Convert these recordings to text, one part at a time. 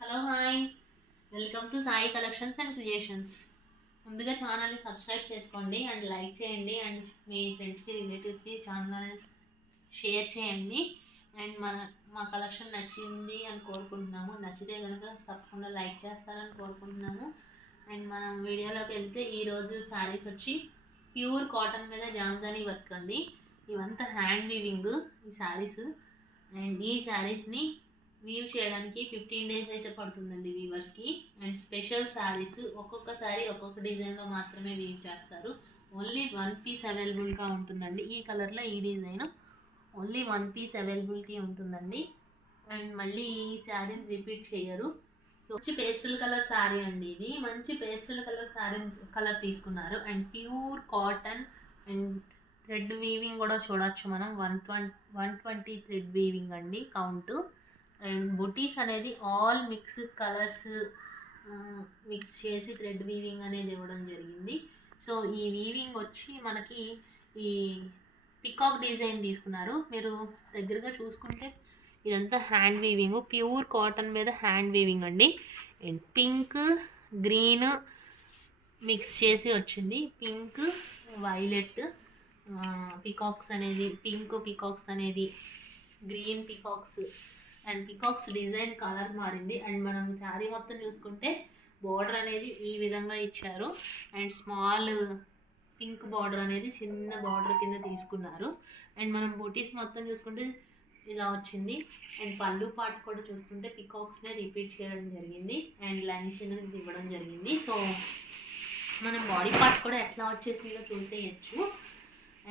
Hello hi, welcome to Sai collections and creations. ముందుగా ఛానల్ని subscribe చేసుకోండి అండ్ లైక్ చేయండి అండ్ మీ ఫ్రెండ్స్కి రిలేటివ్స్కి ఛానల్ షేర్ చేయండి. అండ్ మా కలెక్షన్ నచ్చింది అని కోరుకుంటున్నాము. నచ్చితే కనుక తప్పకుండా లైక్ చేస్తారని కోరుకుంటున్నాము. అండ్ మనం వీడియోలోకి వెళ్తే ఈరోజు శారీస్ వచ్చి ప్యూర్ కాటన్ మీద జామ్దాని వర్క్ అండి. ఇవంతా హ్యాండ్ వీవింగ్ ఈ శారీస్. అండ్ ఈ శారీస్ని వీవ్ చేయడానికి 15 డేస్ అయితే పడుతుందండి వీవర్స్కి. అండ్ స్పెషల్ శారీస్ ఒక్కొక్క శారీ ఒక్కొక్క డిజైన్లో మాత్రమే వీవ్ చేస్తారు. ఓన్లీ 1 పీస్ అవైలబుల్గా ఉంటుందండి. ఈ కలర్లో ఈ డిజైన్ ఓన్లీ 1 పీస్ అవైలబిలిటీ ఉంటుందండి. అండ్ మళ్ళీ ఈ శారీని రిపీట్ చేయరు. సో మంచి పేస్టల్ కలర్ శారీ అండి. ఇది మంచి పేస్టల్ కలర్ శారీ కలర్ తీసుకున్నారు. And pure cotton and thread weaving కూడా చూడొచ్చు మనం. 120 థ్రెడ్ వీవింగ్ అండి కౌంట్. అండ్ బుటీస్ అనేది ఆల్ మిక్స్ కలర్స్ మిక్స్ చేసి థ్రెడ్ వీవింగ్ అనేది ఇవ్వడం జరిగింది. సో ఈ వీవింగ్ వచ్చి మనకి ఈ పికాక్ డిజైన్ తీసుకున్నారు. మీరు దగ్గరగా చూసుకుంటే ఇదంతా హ్యాండ్ వీవింగ్, ప్యూర్ కాటన్ మీద హ్యాండ్ వీవింగ్ అండి. అండ్ పింక్ గ్రీన్ మిక్స్ చేసి వచ్చింది. పింక్ వైలెట్ పికాక్స్ అనేది, పింక్ పికాక్స్ అనేది, green peacocks and peacocks design colour మారింది. అండ్ మనం శారీ మొత్తం చూసుకుంటే బార్డర్ అనేది ఈ విధంగా ఇచ్చారు. అండ్ స్మాల్ పింక్ బార్డర్ అనేది చిన్న బార్డర్ కింద తీసుకున్నారు. అండ్ మనం బూటీస్ మొత్తం చూసుకుంటే ఇలా వచ్చింది. అండ్ పళ్ళు పార్ట్ కూడా చూసుకుంటే పికాక్స్నే రిపీట్ చేయడం జరిగింది. అండ్ లైన్స్ అనేది ఇవ్వడం జరిగింది. సో మనం బాడీ పార్ట్ కూడా ఎట్లా వచ్చేసిందో చూసేయచ్చు.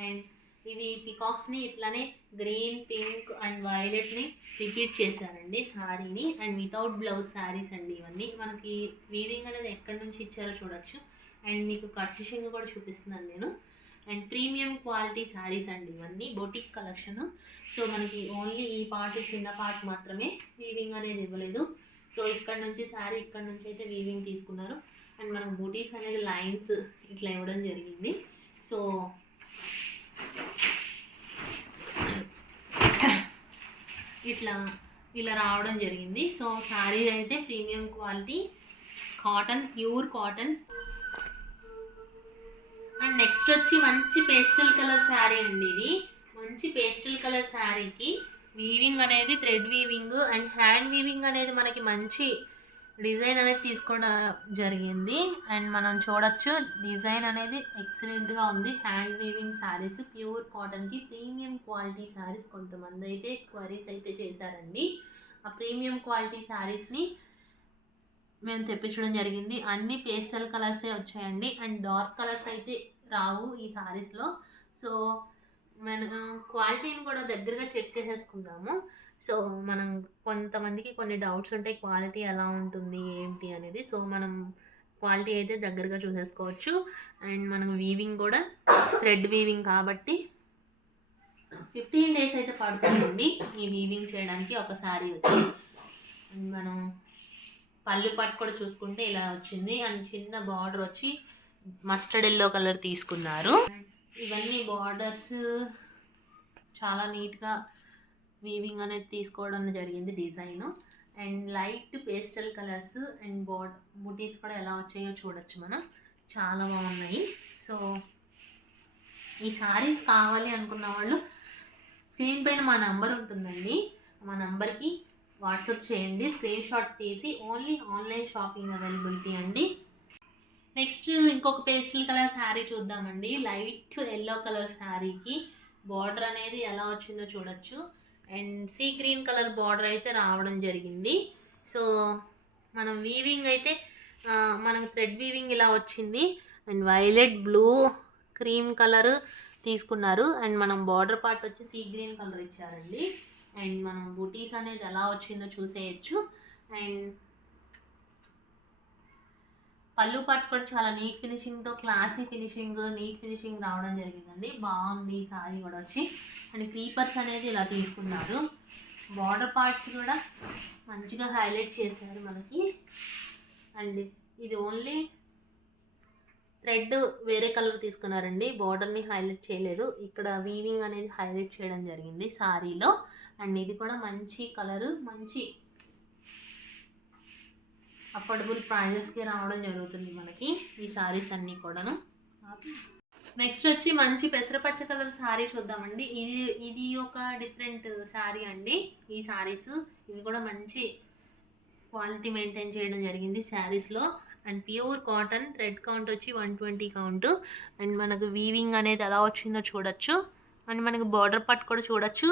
అండ్ ఇవి పికాక్స్ని ఇట్లానే గ్రీన్ పింక్ అండ్ వైలెట్ని రిపీట్ చేశారండి శారీని. అండ్ వితౌట్ బ్లౌజ్ శారీస్ అండి ఇవన్నీ. మనకి వీవింగ్ అనేది ఎక్కడి నుంచి ఇచ్చారో చూడొచ్చు. అండ్ మీకు కట్టిషింగ్ కూడా చూపిస్తున్నాను నేను. అండ్ ప్రీమియం క్వాలిటీ శారీస్ అండి ఇవన్నీ, బొటిక్ కలెక్షన్. సో మనకి ఓన్లీ ఈ పార్ట్ చిన్న పార్ట్ మాత్రమే వీవింగ్ అనేది ఇవ్వలేదు. సో ఇక్కడ నుంచి శారీ ఇక్కడ నుంచి అయితే వీవింగ్ తీసుకున్నారు. అండ్ మనకు బూటీస్ అనేది లైన్స్ ఇట్లా ఇవ్వడం జరిగింది. సో ఇలా రావడం జరిగింది. సో శారీ అయితే premium quality cotton, pure cotton. And next వచ్చి మంచి పేస్టల్ కలర్ శారీ అండి. ఇది మంచి పేస్టల్ కలర్ శారీకి వీవింగ్ అనేది thread weaving and hand weaving అనేది మనకి మంచి డిజైన్ అనేది తీసుకోవడం జరిగింది. అండ్ మనం చూడొచ్చు డిజైన్ అనేది ఎక్సలెంట్గా ఉంది. హ్యాండ్ వీవింగ్ శారీస్, ప్యూర్ కాటన్కి ప్రీమియం క్వాలిటీ శారీస్. కొంతమంది అయితే క్వరీస్ అయితే చేశారండి. ఆ ప్రీమియం క్వాలిటీ శారీస్ని మేము తెప్పించడం జరిగింది. అన్ని పేస్టల్ కలర్సే వచ్చాయండి. అండ్ డార్క్ కలర్స్ అయితే రావు ఈ శారీస్లో. సో మనం క్వాలిటీని కూడా దగ్గరగా చెక్ చేసేసుకుందాము. సో మనం కొంతమందికి కొన్ని డౌట్స్ ఉంటాయి, క్వాలిటీ ఎలా ఉంటుంది ఏంటి అనేది. సో మనం క్వాలిటీ అయితే దగ్గరగా చూసేసుకోవచ్చు. అండ్ మనం వీవింగ్ కూడా థ్రెడ్ వీవింగ్ కాబట్టి 15 డేస్ అయితే పడుతుందండి ఈ వీవింగ్ చేయడానికి ఒక శారీ వచ్చి. అండ్ మనం పళ్ళు పట్టు కూడా చూసుకుంటే ఇలా వచ్చింది. అండ్ చిన్న బార్డర్ వచ్చి మస్టర్డ్ ఎల్లో కలర్ తీసుకున్నారు. ఇవన్నీ బార్డర్స్ చాలా నీట్గా వీవింగ్ అనేది తీసుకోవడం జరిగింది design. And light pastel colours and butis కూడా ఎలా వచ్చాయో చూడొచ్చు మనం. చాలా బాగున్నాయి. సో ఈ శారీస్ కావాలి అనుకున్న వాళ్ళు స్క్రీన్ పైన మా నంబర్ ఉంటుందండి. మా నంబర్కి వాట్సాప్ చేయండి. స్క్రీన్ షాట్ తీసి. ఓన్లీ ఆన్లైన్ షాపింగ్ అవైలబిలిటీ అండి. నెక్స్ట్ ఇంకొక పేస్టల్ కలర్ శారీ చూద్దామండి. లైట్ ఎల్లో కలర్ శారీకి బార్డర్ అనేది ఎలా వచ్చిందో చూడొచ్చు. And sea green colour border అయితే రావడం జరిగింది. సో మనం వీవింగ్ అయితే మనకు థ్రెడ్ వీవింగ్ ఇలా వచ్చింది. And violet, blue, cream colour తీసుకున్నారు. అండ్ మనం బార్డర్ పార్ట్ వచ్చి సీ గ్రీన్ కలర్ ఇచ్చారండి. అండ్ మనం బూటీస్ అనేది ఎలా వచ్చిందో చూసేయచ్చు. అండ్ పళ్ళు పార్ట్ కూడా చాలా నీట్ ఫినిషింగ్తో, క్లాసీ ఫినిషింగ్, నీట్ ఫినిషింగ్ రావడం జరిగిందండి. బాగుంది ఈ శారీ కూడా వచ్చి. అండ్ క్రీపర్స్ అనేది ఇలా తీసుకున్నారు. బార్డర్ పార్ట్స్ కూడా మంచిగా హైలైట్ చేశారు మనకి. అండ్ ఇది ఓన్లీ థ్రెడ్ వేరే కలర్ తీసుకున్నారండి, బార్డర్ని హైలైట్ చేయలేదు. ఇక్కడ వీవింగ్ అనేది హైలైట్ చేయడం జరిగింది శారీలో. అండ్ ఇది కూడా మంచి కలరు, మంచి అఫోర్డబుల్ ప్రైజెస్కి రావడం జరుగుతుంది మనకి ఈ శారీస్ అన్నీ కూడాను. నెక్స్ట్ వచ్చి మంచి పెసరపచ్చ కలర్ శారీ చూద్దామండి. ఇది ఒక డిఫరెంట్ శారీ అండి. ఈ శారీస్ ఇవి కూడా మంచి క్వాలిటీ మెయింటైన్ చేయడం జరిగింది శారీస్లో. And pure cotton, thread count వచ్చి 120 కౌంట్. అండ్ మనకు వీవింగ్ అనేది ఎలా వచ్చిందో చూడొచ్చు. అండ్ మనకు బార్డర్ పార్ట్ కూడా చూడొచ్చు.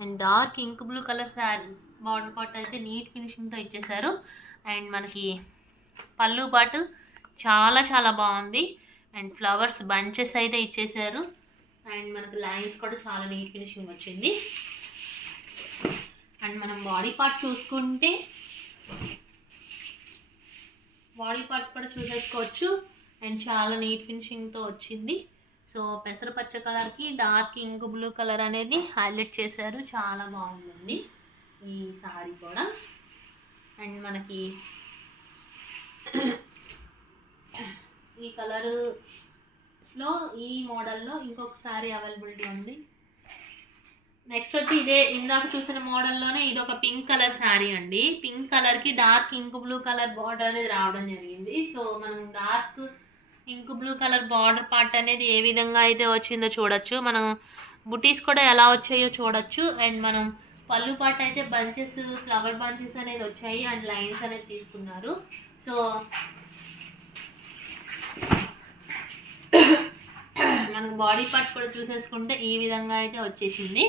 And dark ink blue colour sari border part అయితే నీట్ ఫినిషింగ్తో ఇచ్చేసారు. అండ్ మనకి పళ్ళు పాటు చాలా చాలా బాగుంది. అండ్ ఫ్లవర్స్ బంచెస్ అయితే ఇచ్చేసారు. అండ్ మనకు లైన్స్ కూడా చాలా నీట్ ఫినిషింగ్ వచ్చింది. అండ్ మనం బాడీ పార్ట్ చూసుకుంటే బాడీ పార్ట్ కూడా చూసేసుకోవచ్చు. అండ్ చాలా నీట్ ఫినిషింగ్తో వచ్చింది. సో పెసరపచ్చ కలర్కి డార్క్ ఇంక్ బ్లూ కలర్ అనేది హైలైట్ చేశారు. చాలా బాగుందండి ఈ సారీ కూడా. అండ్ మనకి ఈ కలర్లో ఈ మోడల్లో ఇంకొక సారీ అవైలబిలిటీ ఉంది. నెక్స్ట్ వచ్చి ఇదే ఇందాక చూసిన మోడల్లోనే ఇది ఒక పింక్ కలర్ శారీ అండి. పింక్ కలర్కి dark ink blue colour border అనేది రావడం జరిగింది. సో మనం dark ink blue colour border part అనేది ఏ విధంగా అయితే వచ్చిందో చూడొచ్చు. మనం బుటీస్ కూడా ఎలా వచ్చాయో చూడొచ్చు. అండ్ మనం పళ్ళు పార్ట్ అయితే బంచెస్, ఫ్లవర్ బంచెస్ అనేది వచ్చాయి. అండ్ లైన్స్ అనేది తీసుకున్నారు. సో మనకు బాడీ పార్ట్ కూడా చూసేసుకుంటే ఈ విధంగా అయితే వచ్చేసింది.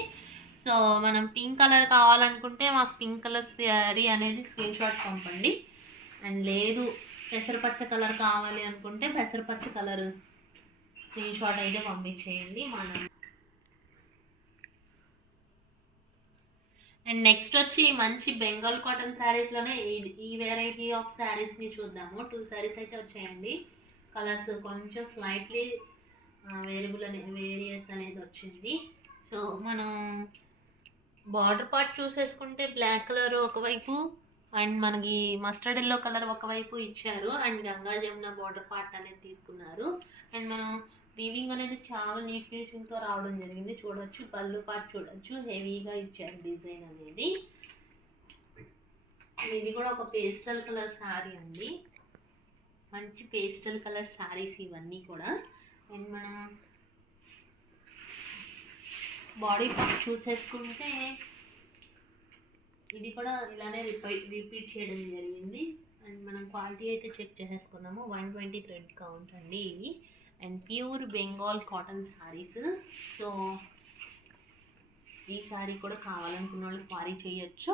సో మనం పింక్ కలర్ కావాలనుకుంటే మాకు పింక్ కలర్ శారీ అనేది స్క్రీన్ షాట్ పంపండి. అండ్ లేదు పెసరపచ్చ కలర్ కావాలి అనుకుంటే పెసరపచ్చ కలర్ స్క్రీన్ షాట్ అయితే పంపించేయండి మనం. అండ్ నెక్స్ట్ వచ్చి మంచి బెంగాల్ కాటన్ శారీస్లోనే ఈ వెరైటీ ఆఫ్ శారీస్ని చూద్దాము. 2 శారీస్ అయితే వచ్చాయండి. కలర్స్ కొంచెం స్లైట్లీ వేరియస్ అనేది వచ్చింది. సో మనం బార్డర్ పార్ట్ చూసేసుకుంటే బ్లాక్ కలర్ ఒకవైపు అండ్ మనకి మస్టర్డ్ ఎల్లో కలర్ ఒకవైపు ఇచ్చారు. And Ganga Jamuna border part అనేది తీసుకున్నారు. అండ్ మనం వీవింగ్ అనేది చాలా నీట్ ఫినిషింగ్తో రావడం జరిగింది. చూడొచ్చు పళ్ళు పార్ట్ చూడొచ్చు, హెవీగా ఇచ్చారు డిజైన్ అనేది. ఇది కూడా ఒక పేస్టల్ కలర్ శారీ అండి. మంచి పేస్టల్ కలర్ శారీస్ ఇవన్నీ కూడా. అండ్ మనం బాడీ పార్ట్ చూసేసుకుంటే ఇది కూడా ఇలానే రిపీట్ చేయడం జరిగింది. అండ్ మనం క్వాలిటీ అయితే చెక్ చేసేసుకుందాము. 120 థ్రెడ్ కౌంట్ అండి ఇవి. And pure Bengal cotton saris. So ఈ శారీ కూడా కావాలనుకున్న వాళ్ళు క్వారీ చేయొచ్చు.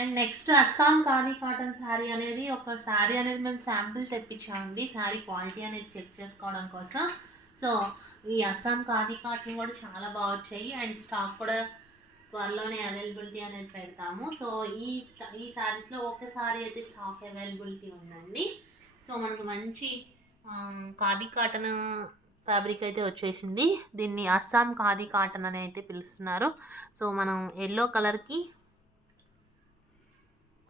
And next Assam khadi cotton sari అనేది ఒక శారీ అనేది మేము శాంపిల్ తెప్పించామండి శారీ క్వాలిటీ అనేది చెక్ చేసుకోవడం కోసం. సో ఈ అస్సాం ఖాదీ కాటన్ కూడా చాలా బాగా వచ్చాయి. అండ్ స్టాక్ కూడా త్వరలోనే అవైలబిలిటీ అనేది పెడతాము. సో ఈ శారీస్లో ఒక శారీ అయితే స్టాక్ అవైలబిలిటీ ఉందండి. సో మనకు మంచి ఖాదీ కాటన్ ఫ్యాబ్రిక్ అయితే వచ్చేసింది. దీన్ని అస్సాం ఖాదీ కాటన్ అని అయితే పిలుస్తున్నారు. సో మనం ఎల్లో కలర్కి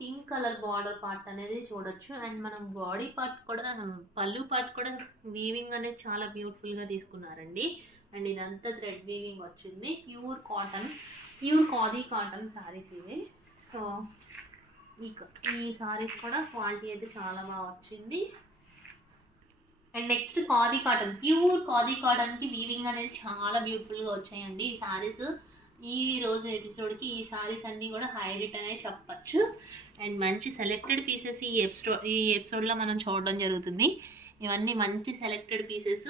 పింక్ కలర్ బార్డర్ పార్ట్ అనేది చూడొచ్చు. అండ్ మనం బాడీ పార్ట్ కూడా పళ్ళు పార్ట్ కూడా వీవింగ్ అనేది చాలా బ్యూటిఫుల్గా తీసుకున్నారండి. అండ్ ఇదంతా థ్రెడ్ వీవింగ్ వచ్చింది. ప్యూర్ ఖాదీ కాటన్ శారీస్ ఇవి. సో ఈ శారీస్ కూడా క్వాలిటీ అయితే చాలా బాగా వచ్చింది. And next khadi cotton, pure khadi కాటన్కి వీవింగ్ అనేది చాలా బ్యూటిఫుల్గా వచ్చాయండి ఈ శారీస్. ఈ రోజు ఎపిసోడ్కి ఈ శారీస్ అన్నీ కూడా హైలైట్ అనే చెప్పచ్చు. అండ్ మంచి సెలెక్టెడ్ పీసెస్ ఈ ఎపిసోడ్లో మనం చూడడం జరుగుతుంది. ఇవన్నీ మంచి సెలెక్టెడ్ పీసెస్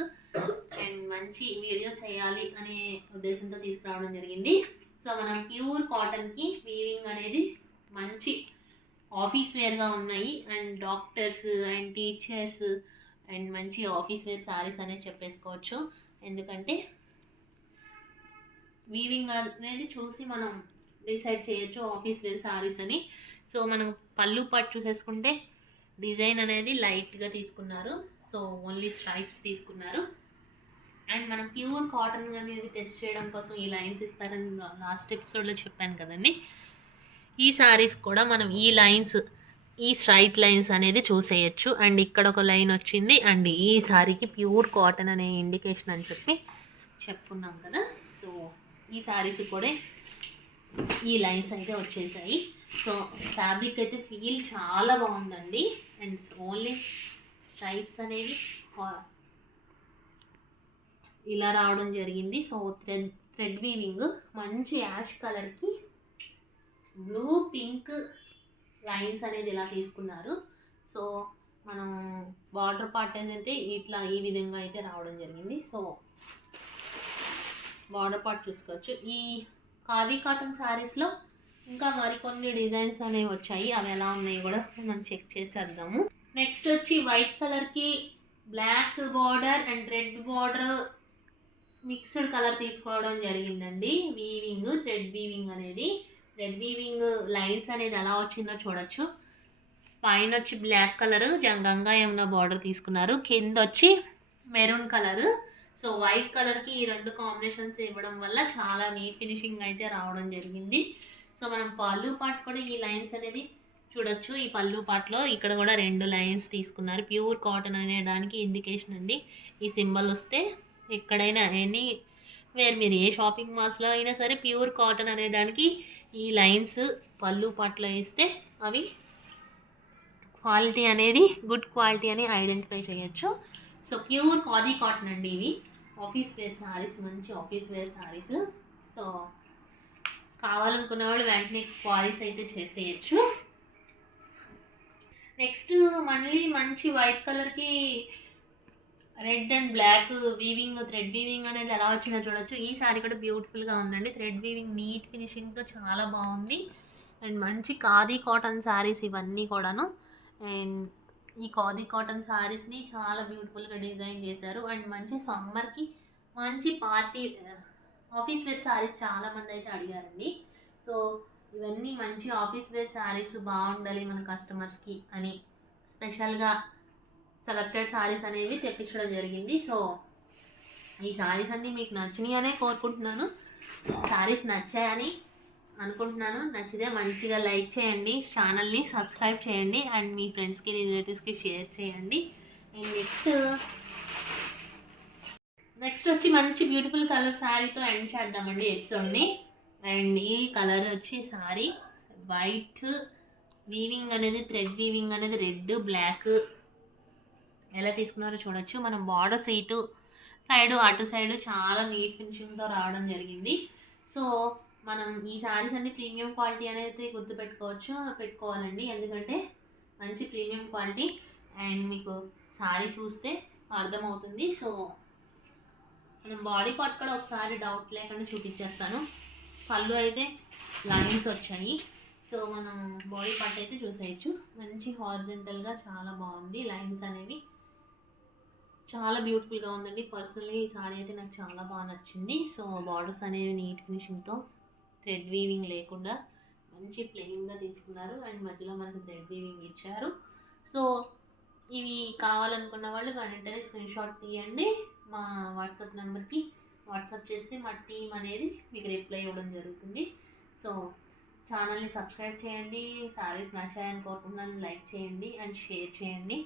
అండ్ మంచి వీడియో చేయాలి అనే ఉద్దేశంతో తీసుకురావడం జరిగింది. సో మనం ప్యూర్ కాటన్కి వీవింగ్ అనేది మంచి ఆఫీస్ వేర్గా ఉన్నాయి. And doctors and teachers and మంచి ఆఫీస్ వేర్ శారీస్ అనేది చెప్పేసుకోవచ్చు. ఎందుకంటే వీవింగ్ అనేది చూసి మనం డిసైడ్ చేయొచ్చు ఆఫీస్ వేర్ శారీస్ అని. సో మనం పళ్ళు పార్ట్ చూసేసుకుంటే డిజైన్ అనేది లైట్గా తీసుకున్నారు. సో ఓన్లీ స్ట్రైప్స్ తీసుకున్నారు. అండ్ మనం ప్యూర్ కాటన్ అనేది టెస్ట్ చేయడం కోసం ఈ లైన్స్ ఇస్తారని లాస్ట్ ఎపిసోడ్లో చెప్పాను కదండి. ఈ శారీస్ కూడా మనం ఈ స్ట్రైట్ లైన్స్ అనేది చూసేయచ్చు. అండ్ ఇక్కడ ఒక లైన్ వచ్చింది. అండ్ ఈ శారీకి ప్యూర్ కాటన్ అనే ఇండికేషన్ అని చెప్పుకున్నాం కదా. సో ఈ శారీస్ కూడా ఈ లైన్స్ అయితే వచ్చేసాయి. సో ఫ్యాబ్రిక్ అయితే ఫీల్ చాలా బాగుందండి. అండ్ ఓన్లీ స్ట్రైప్స్ అనేవి ఇలా రావడం జరిగింది. సో థ్రెడ్ వీవింగ్ మంచి యాష్ కలర్కి బ్లూ పింక్ లైన్స్ అనేది ఇలా తీసుకున్నారు. సో మనం బార్డర్ పార్ట్ అయితే ఇట్లా ఈ విధంగా అయితే రావడం జరిగింది. సో బార్డర్ పార్ట్ చూసుకోవచ్చు. ఈ ఖాదీ కాటన్ శారీస్లో ఇంకా మరికొన్ని డిజైన్స్ అనేవి వచ్చాయి. అవి ఎలా ఉన్నాయి కూడా మనం చెక్ చేసేద్దాము. నెక్స్ట్ వచ్చి వైట్ కలర్కి black border and red border mixed colour తీసుకోవడం జరిగిందండి. వీవింగ్ థ్రెడ్ వీవింగ్ అనేది, థ్రెడ్ వీవింగ్ లైన్స్ అనేది ఎలా వచ్చిందో చూడొచ్చు. పైన వచ్చి black colour Ganga Yamuna border తీసుకున్నారు, కింద వచ్చి మెరూన్ కలర్. సో వైట్ కలర్కి ఈ రెండు కాంబినేషన్స్ ఇవ్వడం వల్ల చాలా నీట్ ఫినిషింగ్ అయితే రావడం జరిగింది. సో మనం పళ్ళు పార్ట్ కూడా ఈ లైన్స్ అనేది చూడొచ్చు. ఈ పళ్ళు పార్ట్లో ఇక్కడ కూడా 2 లైన్స్ తీసుకున్నారు. ప్యూర్ కాటన్ అనేదానికి ఇండికేషన్ అండి. ఈ సింబల్ వస్తే ఎక్కడైనా ఎనీ వేర్ మీరు ఏ షాపింగ్ మాల్స్లో అయినా సరే ప్యూర్ కాటన్ అనేదానికి ఈ లైన్స్ పళ్ళు పార్ట్లో వేస్తే అవి క్వాలిటీ అనేది గుడ్ క్వాలిటీ అని ఐడెంటిఫై చేయొచ్చు. సో ప్యూర్ ఖాదీ కాటన్ అండి. ఇవి ఆఫీస్ వేర్ శారీస్, మంచి ఆఫీస్ వేర్ శారీస్. సో కావాలనుకున్న వాళ్ళు వెంటనే క్వారీస్ అయితే చేసేయచ్చు. నెక్స్ట్ మళ్ళీ మంచి వైట్ కలర్కి red and black weaving, thread weaving అనేది ఎలా వచ్చిందో చూడొచ్చు. ఈ శారీ కూడా బ్యూటిఫుల్గా ఉందండి. థ్రెడ్ వీవింగ్ నీట్ ఫినిషింగ్తో చాలా బాగుంది. అండ్ మంచి ఖాదీ కాటన్ శారీస్ ఇవన్నీ కూడాను. అండ్ ఈ ఖాదీ కాటన్ శారీస్ని చాలా బ్యూటిఫుల్గా డిజైన్ చేశారు. అండ్ మంచి సమ్మర్కి మంచి పార్టీ ఆఫీస్ వేర్ శారీస్ చాలామంది అయితే అడిగారండి. సో ఇవన్నీ మంచి ఆఫీస్ వేర్ శారీస్ బాగుండాలి మన కస్టమర్స్కి అని స్పెషల్గా సెలెక్టెడ్ శారీస్ అనేవి తెప్పించడం జరిగింది. సో ఈ శారీస్ అన్నీ మీకు నచ్చినాయి అనే కోరుకుంటున్నాను. శారీస్ నచ్చాయని అనుకుంటున్నాను. నచ్చితే మంచిగా లైక్ చేయండి, ఛానల్ని సబ్స్క్రైబ్ చేయండి, అండ్ మీ ఫ్రెండ్స్కి రిలేటివ్స్కి షేర్ చేయండి. అండ్ నెక్స్ట్ వచ్చి మంచి బ్యూటిఫుల్ కలర్ శారీతో ఎండ్ చేద్దామండి ఎపిసోడ్ని. అండ్ ఈ కలర్ వచ్చి శారీ వైట్ వీవింగ్ అనేది, థ్రెడ్ వీవింగ్ అనేది రెడ్ బ్లాక్ ఎలా తీసుకున్నారో చూడొచ్చు. మనం బార్డర్స్ ఇటు సైడు అటు సైడు చాలా నీట్ ఫినిషింగ్తో రావడం జరిగింది. సో మనం ఈ శారీస్ అన్ని ప్రీమియం క్వాలిటీ అనేది పెట్టుకోవాలండి. ఎందుకంటే మంచి ప్రీమియం క్వాలిటీ అండ్ మీకు శారీ చూస్తే అర్థమవుతుంది. సో మనం బాడీ పార్ట్ కూడా ఒకసారి డౌట్ లేకుండా చూపించేస్తాను. పళ్ళు అయితే లైన్స్ వచ్చాయి. సో మనం బాడీ పార్ట్ అయితే చూసేయచ్చు. మంచి హారిజంటల్గా చాలా బాగుంది. లైన్స్ అనేవి చాలా బ్యూటిఫుల్గా ఉందండి. పర్సనల్గా ఈ సారీ అయితే నాకు చాలా బాగా నచ్చింది. సో బార్డర్స్ అనేవి నీట్ ఫినిషింగ్తో, థ్రెడ్ వీవింగ్ లేకుండా మంచి ప్లెయిన్గా తీసుకున్నారు. అండ్ మధ్యలో మనకు థ్రెడ్ వీవింగ్ ఇచ్చారు. సో ఇవి కావాలనుకున్న వాళ్ళు వెంటనే స్క్రీన్ షాట్ తీయండి. మా వాట్సాప్ నెంబర్కి వాట్సాప్ చేస్తే మా టీం అనేది మీకు రిప్లై ఇవ్వడం జరుగుతుంది. సో ఛానల్ని సబ్స్క్రైబ్ చేయండి. సారీస్ నచ్చాయని కోరుకుంటున్నాను. లైక్ చేయండి అండ్ షేర్ చేయండి.